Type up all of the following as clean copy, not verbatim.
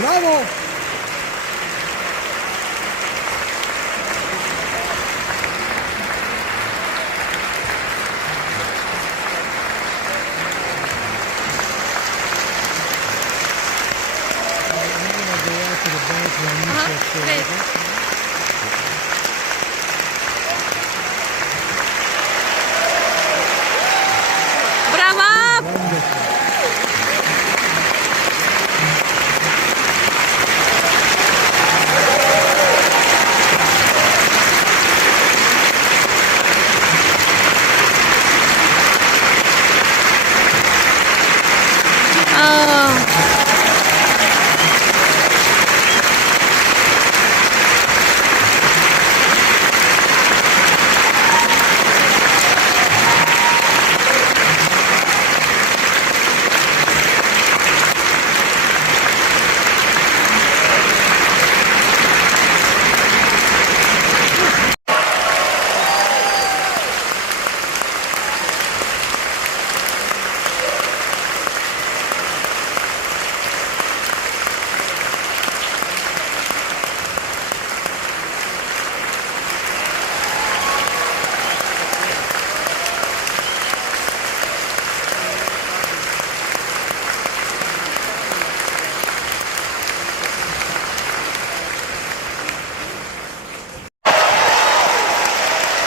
Bravo! Brawo!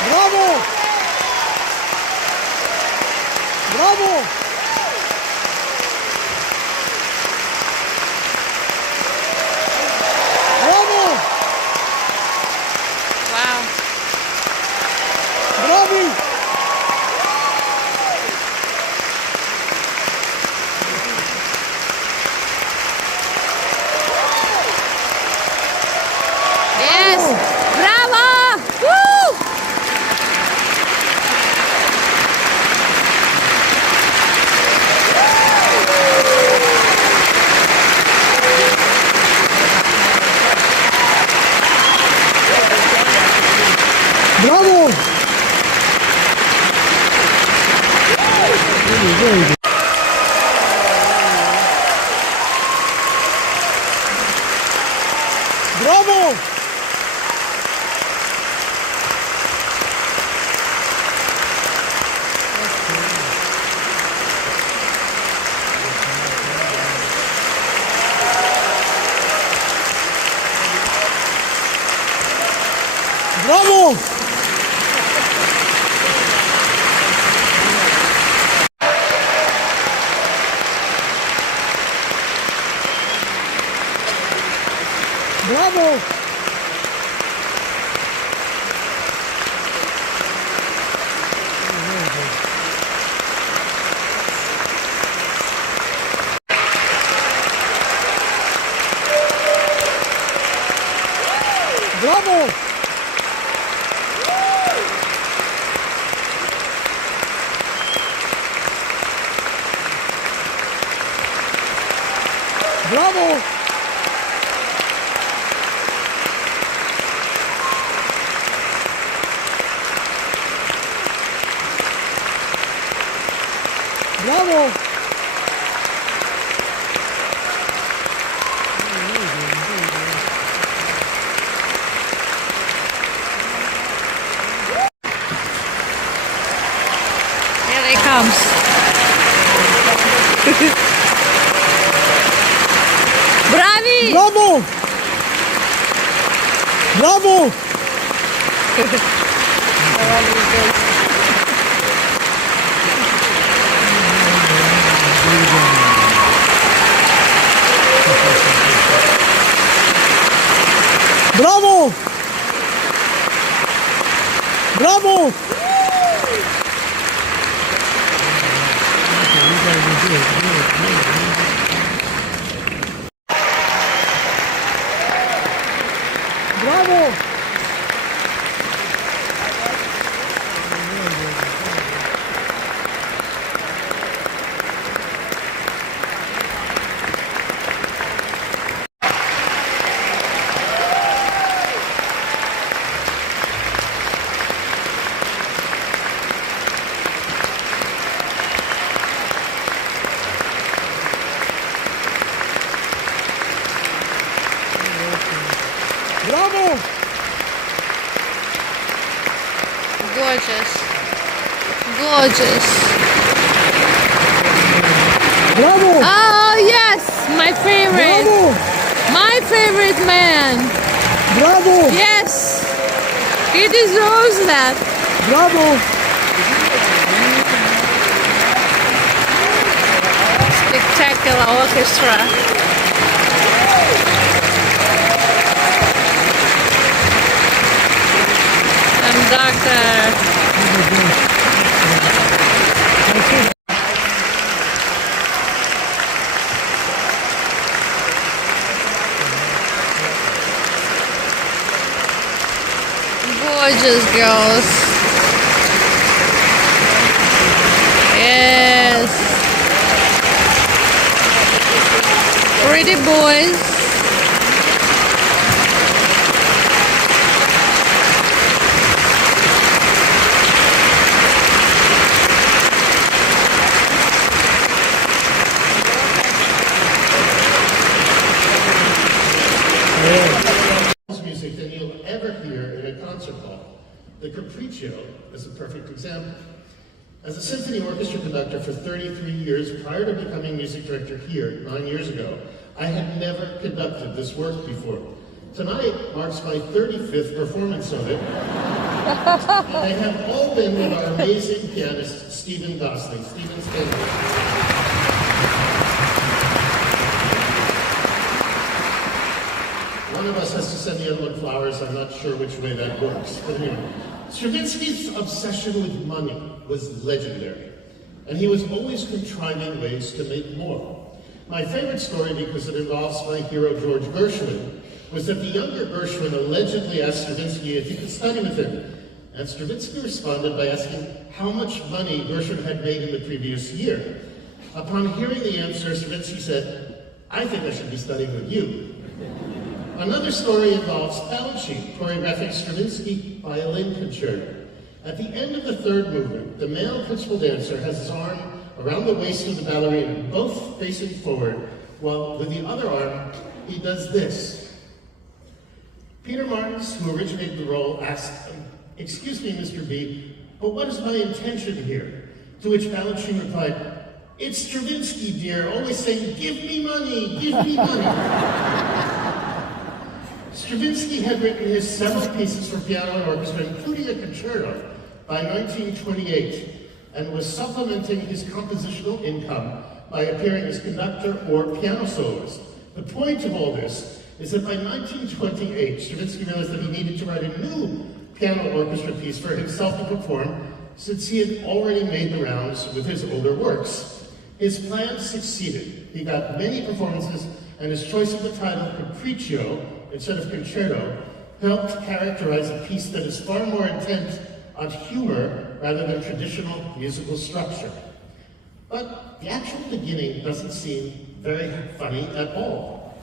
Bravo! Bravo! Bravo! Wow. Bravi! Yes! Bravo! Woo! Bravo! Very good. Bravo! Bravo! Bravo! Bravo! Bravo! Bravo! Here it comes. Bravi! Bravo! Bravo! Bravo! Bravo! Bravo! Gorgeous. Gorgeous. Bravo! Oh, yes! My favorite. Bravo! My favorite man. Bravo! Yes! He deserves that. Bravo! Spectacular orchestra. Conductor. Gorgeous girls. Yes. Pretty boys. Music than you'll ever hear in a concert hall. The Capriccio is a perfect example. As a symphony orchestra conductor for 33 years prior to becoming music director here 9 years ago, I had never conducted this work before. Tonight marks my 35th performance of it. And they have all been with our amazing pianist, Stephen Gosling. Stephen, stand here. One of us has to send the other one flowers. I'm not sure which way that works. But anyway, Stravinsky's obsession with money was legendary, and he was always contriving ways to make more. My favorite story, because it involves my hero George Gershwin, was that the younger Gershwin allegedly asked Stravinsky if he could study with him, and Stravinsky responded by asking how much money Gershwin had made in the previous year. Upon hearing the answer, Stravinsky said, "I think I should be studying with you." Another story involves Balanchine, choreographing Stravinsky violin concerto. At the end of the third movement, the male principal dancer has his arm around the waist of the ballerina, both facing forward, while with the other arm, he does this. Peter Martins, who originated the role, asked, "Excuse me, Mr. B, but what is my intention here?" To which Balanchine replied, "It's Stravinsky, dear, always saying, 'Give me money, give me money.'" Stravinsky had written his several pieces for piano and orchestra, including a concerto, by 1928, and was supplementing his compositional income by appearing as conductor or piano soloist. The point of all this is that by 1928, Stravinsky realized that he needed to write a new piano orchestra piece for himself to perform, since he had already made the rounds with his older works. His plan succeeded. He got many performances, and his choice of the title Capriccio instead of concerto helped characterize a piece that is far more intent on humor rather than traditional musical structure. But the actual beginning doesn't seem very funny at all.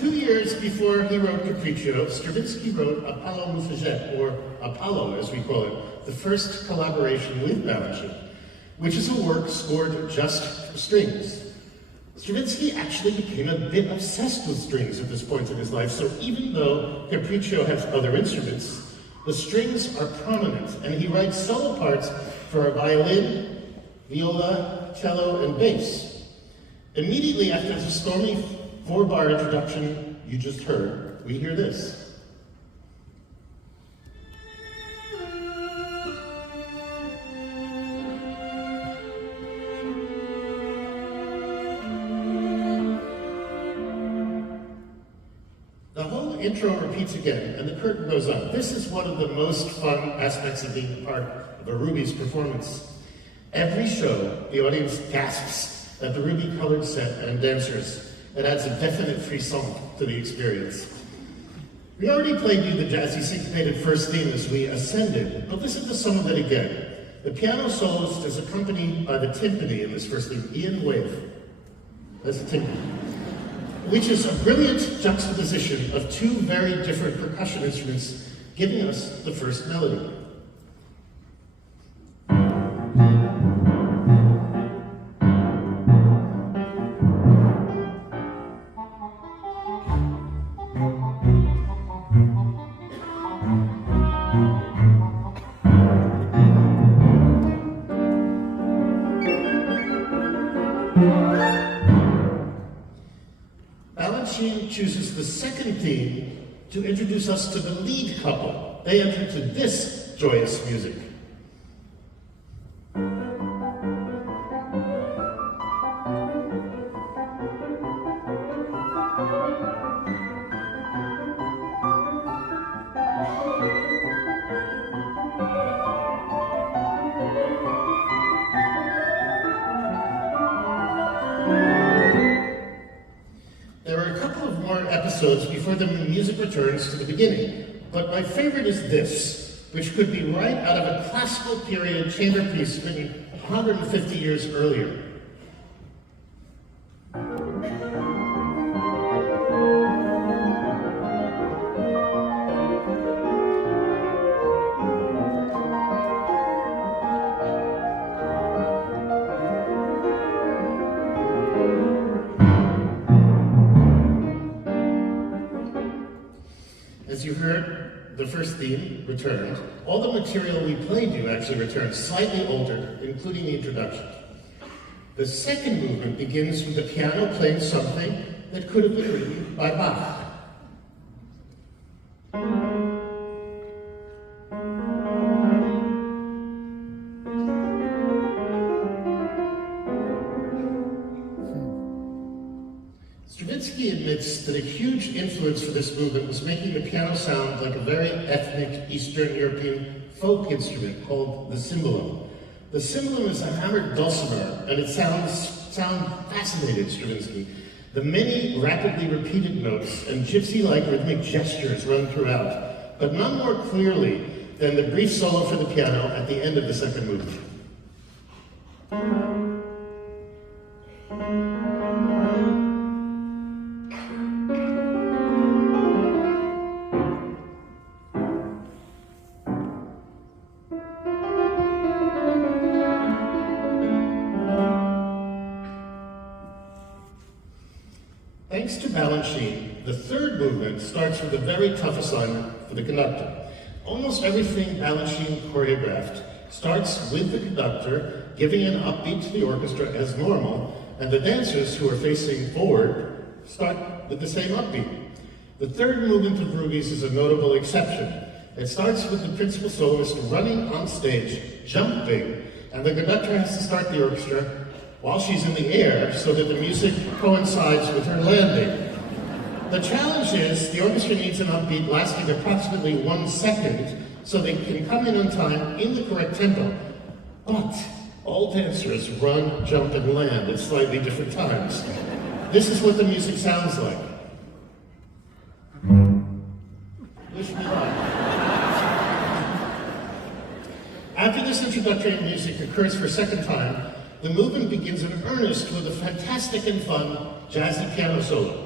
2 years before he wrote Capriccio, Stravinsky wrote Apollo Figurations, or Apollo as we call it, the first collaboration with Balanchine, which is a work scored just for strings. Stravinsky actually became a bit obsessed with strings at this point in his life, so even though Capriccio has other instruments, the strings are prominent, and he writes solo parts for a violin, viola, cello, and bass. Immediately after the stormy four-bar introduction you just heard, we hear this. The whole intro repeats again, and the curtain goes up. This is one of the most fun aspects of being part of a Rubies performance. Every show, the audience gasps at the ruby-colored set and dancers. It adds a definite frisson to the experience. We already played you the jazzy syncopated first theme as we ascended, but listen to some of it again. The piano soloist is accompanied by the timpani in this first theme, Ian Wave. That's the timpani. Which is a brilliant juxtaposition of two very different percussion instruments, giving us the first melody. theme to introduce us to the lead couple. They enter to this joyous music. Before the music returns to the beginning. But my favorite is this, which could be right out of a classical period chamber piece written 150 years earlier. As you heard, the first theme returned. All the material we played you actually returned, slightly altered, including the introduction. The second movement begins with the piano playing something that could have been written by Bach. Stravinsky admits that a huge influence for this movement was making the piano sound like a very ethnic Eastern European folk instrument called the cimbalom. The cimbalom is a hammered dulcimer, and it sounds fascinating, Stravinsky. The many rapidly repeated notes and gypsy-like rhythmic gestures run throughout, but none more clearly than the brief solo for the piano at the end of the second movement. Thanks to Balanchine, the third movement starts with a very tough assignment for the conductor. Almost everything Balanchine choreographed starts with the conductor giving an upbeat to the orchestra as normal, and the dancers who are facing forward start with the same upbeat. The third movement of Rubies is a notable exception. It starts with the principal soloist running on stage, jumping, and the conductor has to start the orchestra while she's in the air so that the music coincides with her landing. The challenge is the orchestra needs an upbeat lasting approximately 1 second so they can come in on time in the correct tempo. But all dancers run, jump, and land at slightly different times. This is what the music sounds like. Wish me luck. After this introductory music occurs for a second time, the movement begins in earnest with a fantastic and fun jazzy piano solo.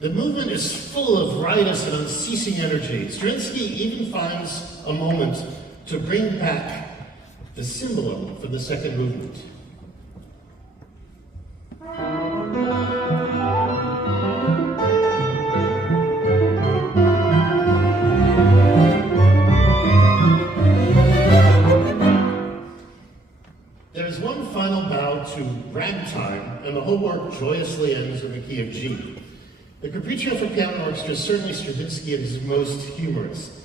The movement is full of riotous and unceasing energy. Stravinsky even finds a moment to bring back the cimbalom for the second movement. There is one final bow to ragtime, and the whole work joyously ends in the key of G. The Capriccio for Piano and Orchestra is certainly Stravinsky at his most humorous.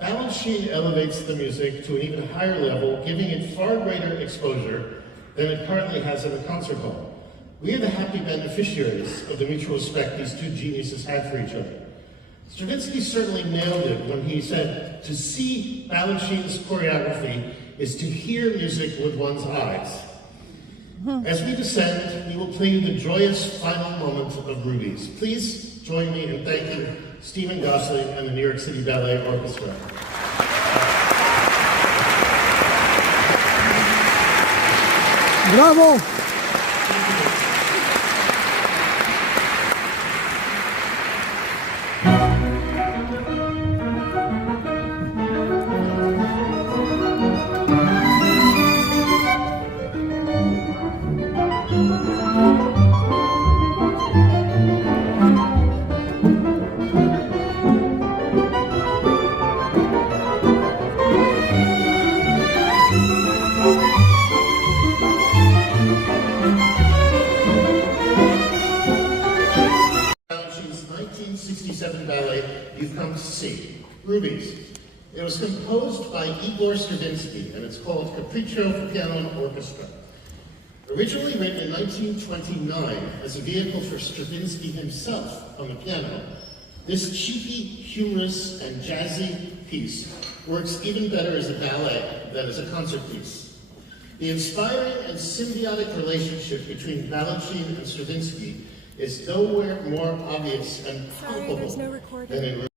Balanchine elevates the music to an even higher level, giving it far greater exposure than it currently has in the concert hall. We are the happy beneficiaries of the mutual respect these two geniuses had for each other. Stravinsky certainly nailed it when he said, "To see Balanchine's choreography is to hear music with one's eyes." As we descend, we will play you the joyous final moment of Rubies. Please join me in thanking Stephen Gosling and the New York City Ballet Orchestra. Bravo! Balanchine's 1967 ballet you've come to see, Rubies. It was composed by Igor Stravinsky, and it's called Capriccio for Piano and Orchestra. Originally written in 1929 as a vehicle for Stravinsky himself on the piano, this cheeky, humorous, and jazzy piece works even better as a ballet than as a concert piece. The inspiring and symbiotic relationship between Balanchine and Stravinsky is nowhere more obvious and palpable than in